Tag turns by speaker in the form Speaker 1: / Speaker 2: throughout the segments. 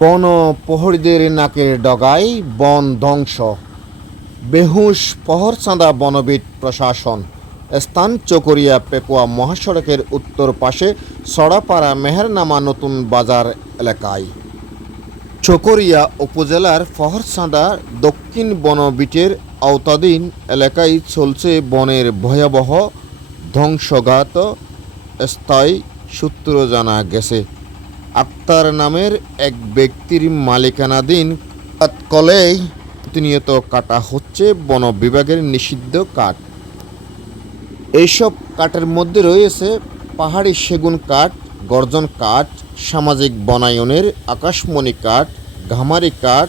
Speaker 1: বন প্রহরীদের নাকের ডগায় বন ধ্বংস। বেহুশ পহরচাঁদা বনবিট প্রশাসন। স্থান চকরিয়া পেকুয়া মহাসড়কের উত্তর পাশে সড়াপাড়া মেহেরনামা নতুন বাজার এলাকায়। চকরিয়া উপজেলার ফহরসাঁদা দক্ষিণ বনবিটের আওতাধীন এলাকায় চলছে বনের ভয়াবহ ধ্বংসঘাত, স্থায়ী সূত্র জানা গেছে। আক্তার নামের এক ব্যক্তির মালিকানাধীন কলেই প্রতিনিয়ত কাটা হচ্ছে বন বিভাগের নিষিদ্ধ কাঠ। এইসব কাঠের মধ্যে রয়েছে পাহাড়ি সেগুন কাঠ, গর্জন কাঠ, সামাজিক বনায়নের আকাশমণি কাঠ, ঘামারি কাঠ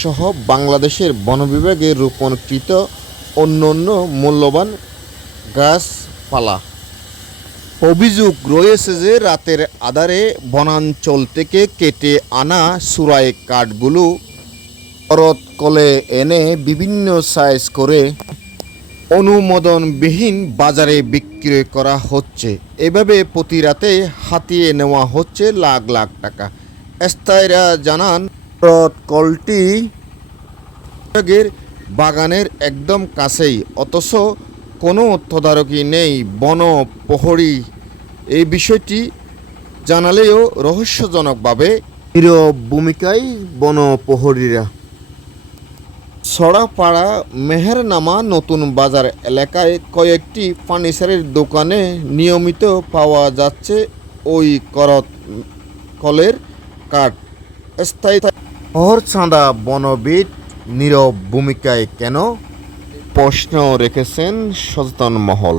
Speaker 1: সহ বাংলাদেশের বন বিভাগে রোপণকৃত অন্যান্য মূল্যবান গাছপালা। অভিযোগ রয়েছে যে রাতের আধারে বনাঞ্চল থেকে কেটে আনা সুরাই কাঠগুলো শরৎ কলে এনে বিভিন্ন সাইজ করে অনুমোদনবিহীন বাজারে বিক্রি করা হচ্ছে। এভাবে প্রতি রাতে হাতিয়ে নেওয়া হচ্ছে লাখ লাখ টাকা। স্থায়ীরা জানান, শরৎ কলটি বাগানের একদম কাছেই, অথচ কোনো তদারকি নেই, বন, প্রহরী। এই বিষয়টি জানালেও রহস্যজনকভাবে ভূমিকায় বন প্রহরীরা। ছড়াপাড়া মেহেরনামা নতুন বাজার এলাকায় কয়েকটি ফার্নিচারের দোকানে নিয়মিত পাওয়া যাচ্ছে ওই করত, কলের কাঠ। স্থায়ী চাঁদা বনবিদ নীরব ভূমিকায় কেন প্রশ্ন রেখেছেন সচেতন মহল।